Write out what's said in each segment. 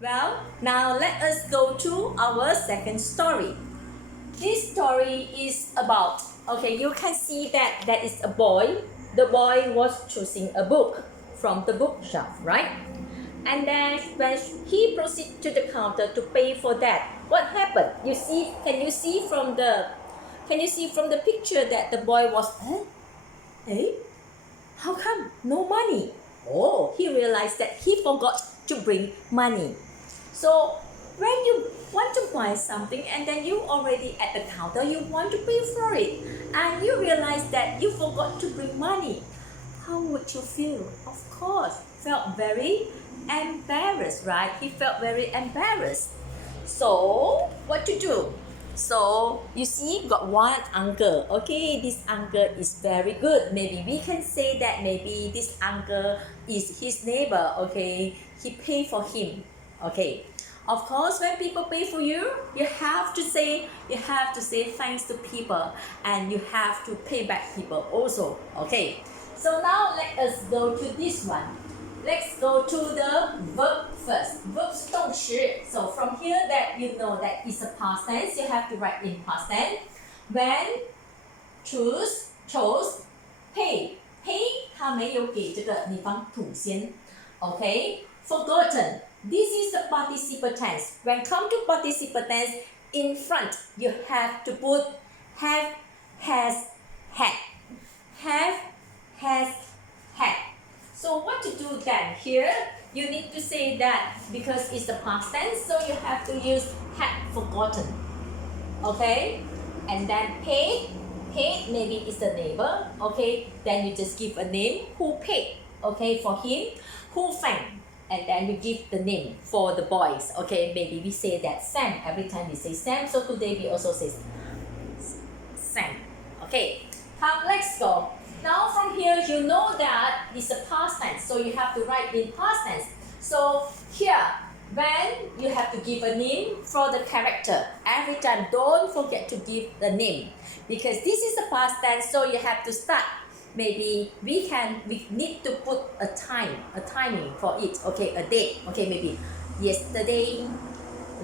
Well, now let us go to our second story. This story is about, you can see that there is a boy. The boy was choosing a book from the bookshelf, right? And then when he proceeded to the counter to pay for that, what happened? Can you see from the picture that the boy was, hey, how come no money? Oh, he realized that he forgot to bring money. So when you want to buy something and then you already at the counter, you want to pay for it, and you realize that you forgot to bring money, how would you feel? Of course, felt very embarrassed, right? He felt very embarrassed. So what to do? So you see, got one uncle. Okay, this uncle is very good. Maybe we can say that maybe this uncle is his neighbor. Okay, he pay for him. Okay, of course, when people pay for you, you have to say thanks to people, and you have to pay back people also. Okay, so now let us go to this one. Let's go to the verb first. Verbs 动词. So from here that you know that it's a past tense, you have to write in past tense. When, choose, chose, pay. Pay 它没有给这个你放土先。Okay. Forgotten. This is the participle tense. When come to participle tense, in front you have to put have, has, had. Have, has, had. So what to do then? Here you need to say that because it's the past tense, so you have to use had forgotten. Okay? And then paid. Paid maybe is the neighbor. Okay? Then you just give a name. Who paid? Okay, for him. Who thanked? And then we give the name for the boys. Okay? Maybe we say that Sam. Every time we say Sam, so today we also say Sam. Okay? Come, let's go. Now from here, you know that it's a past tense, so you have to write in past tense. So here, when you have to give a name for the character, every time don't forget to give the name, because this is a past tense, so you have to start. Maybe we need to put a timing for it. Okay, a date. Okay, maybe yesterday,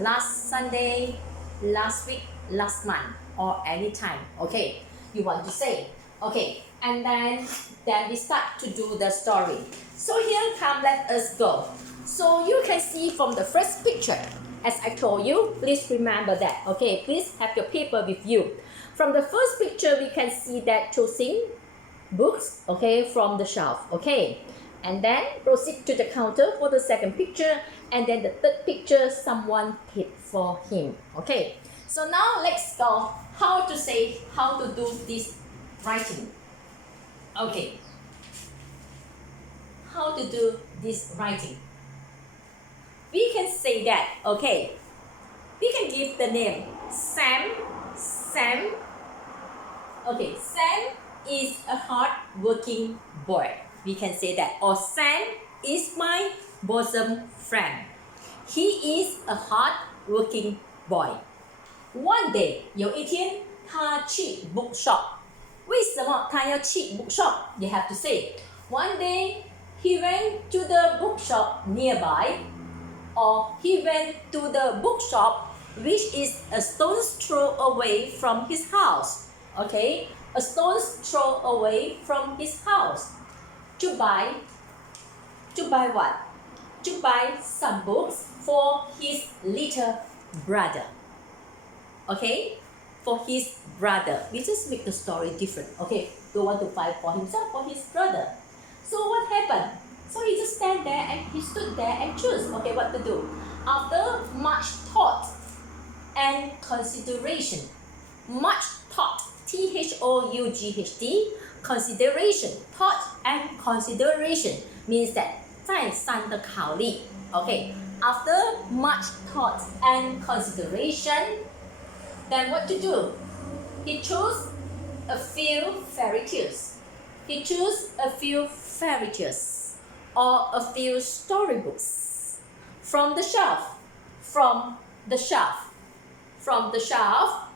last Sunday, last week, last month, or any time. Okay, you want to say. Okay, and then we start to do the story. So here come, let us go. So you can see from the first picture, as I told you, please remember that. Okay, please have your paper with you. From the first picture, we can see that choosing books, okay, from the shelf. Okay, and then proceed to the counter for the second picture, and then the third picture, someone paid for him. Okay, so now let's go how to do this writing. Okay, how to do this writing? We can say that, okay, we can give the name Sam. Okay, Sam is a hard-working boy. We can say that. Or Sam is my bosom friend. He is a hard-working boy. One day, 有一天，他去 bookshop. 为什么他要去 bookshop? You have to say. One day, he went to the bookshop nearby, or he went to the bookshop which is a stone's throw away from his house. Okay, a stone's throw away from his house. To buy what? To buy some books for his little brother. Okay, for his brother. We just make the story different. Okay, don't want to buy for himself, for his brother. So what happened? So he just stand there and he stood there and choose. Okay, what to do? After much thought and consideration. Much thought. T-H-O-U-G-H-T. Consideration. Thought and consideration means that 再三的考虑. Okay, after much thought and consideration, then what to do? He chose a few fairy tales. He chose a few fairy tales or a few storybooks from the shelf. From the shelf. From the shelf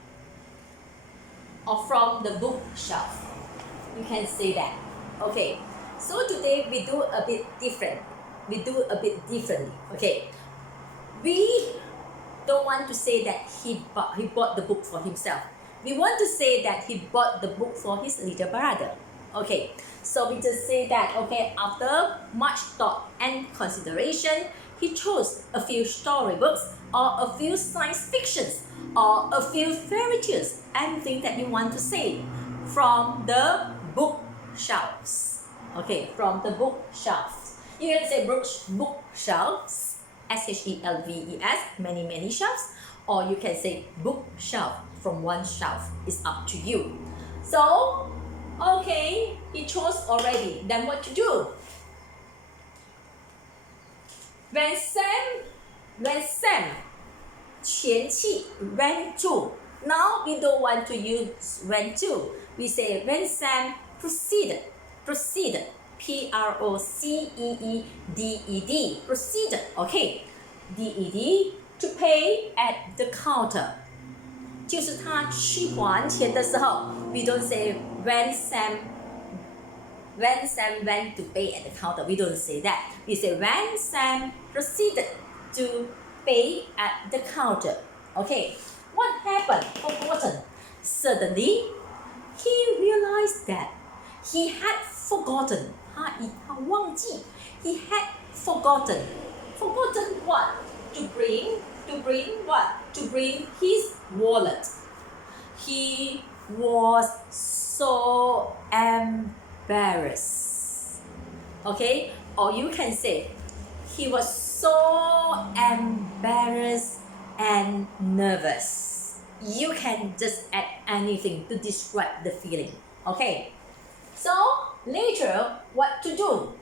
or from the bookshelf. You can say that. Okay. So today we do a bit different. We do a bit differently. Okay. We don't want to say that he bought the book for himself. We want to say that he bought the book for his little brother. Okay, so we just say that, okay, after much thought and consideration, he chose a few storybooks or a few science fictions or a few fairy tales, anything that you want to say, from the bookshelves. Okay, from the bookshelves. You can say bookshelves, shelves, many shelves, or you can say bookshelf, from one shelf. It's up to you. So, okay, he chose already. Then what to do? When Sam 前妻 ran to. Now we don't want to use ran to. We say when Sam proceeded. Proceeded, proceeded, okay, ded to pay at the counter. 就是他去还钱的时候 we don't say when Sam went to pay at the counter. We don't say that. We say when Sam proceeded to pay at the counter. Okay, what happened? Forgotten. Suddenly, he realized that he had forgotten. 他忘记 He had forgotten. Forgotten what? To bring what? To bring his wallet. He was so embarrassed. Okay? Or you can say, he was so embarrassed and nervous. You can just add anything to describe the feeling. Okay? So, later, what to do?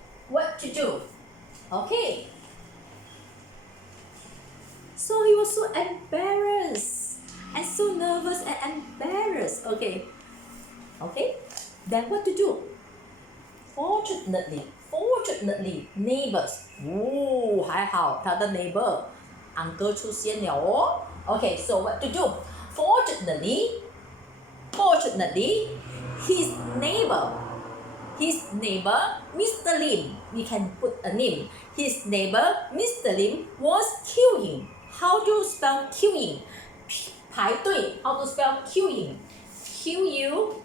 Okay. So he was so embarrassed and so nervous and embarrassed. Okay. Then what to do? Fortunately, neighbors. 还好他的 neighbor uncle 出现了哦。Okay, so what to do? Fortunately, his neighbor, Mr. Lim, we can put a name. His neighbor, Mr. Lim, was queuing. How to spell queuing? 排队 How to spell queuing? Queueing.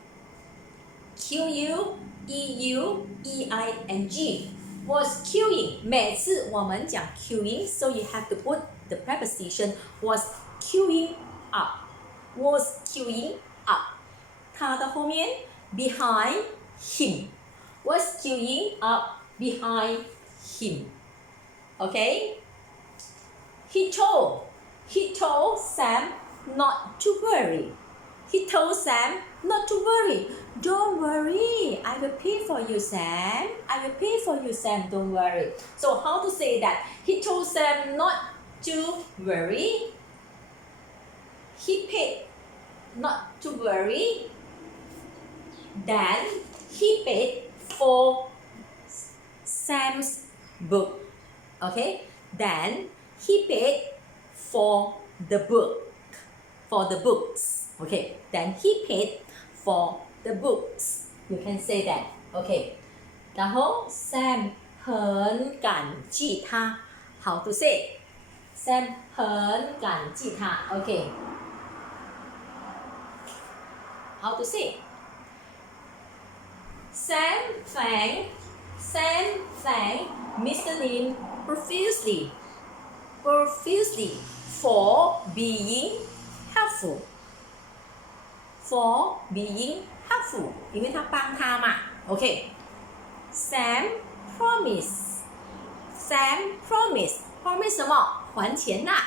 Was queuing. 每次我们讲 queuing, so you have to put the preposition was queuing up. 它的后面 behind him. Was queuing up behind him. Okay? He told Sam not to worry. Don't worry. I will pay for you, Sam. Don't worry. So how to say that? He told Sam not to worry. He paid not to worry. Then he paid for Sam's book. Okay? Then he paid for the books. Okay? Then he paid for the books. You can say that. Okay? 然后 Sam 很感激他。How to say? Sam 很感激他。Okay? How to say? Sam thanked Mr. Lim profusely for being helpful. 因为他帮他嘛。Okay. Sam promised 什么？还钱啦！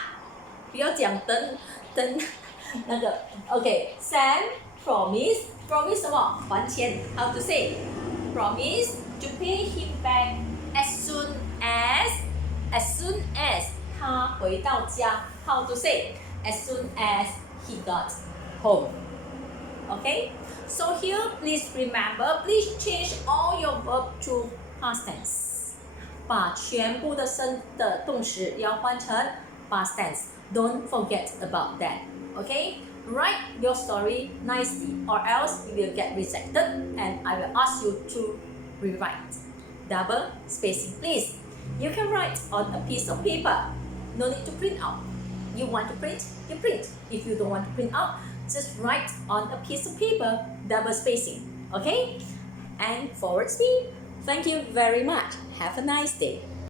不要讲等那个。Okay. Sam promised 什么？还钱。How to say? Promise to pay him back as soon as 他回到家。How to say? As soon as he got home. Okay? So here, please remember, please change all your verb to past tense. 把全部的动词要换成 past tense. Don't forget about that. Okay? Write your story nicely, or else you will get rejected and I will ask you to rewrite. Double spacing, please. You can write on a piece of paper. no need to print out. You want to print, you print. If you don't want to print out, just write on a piece of paper, double spacing, okay? And forward speed. Thank you very much. Have a nice day.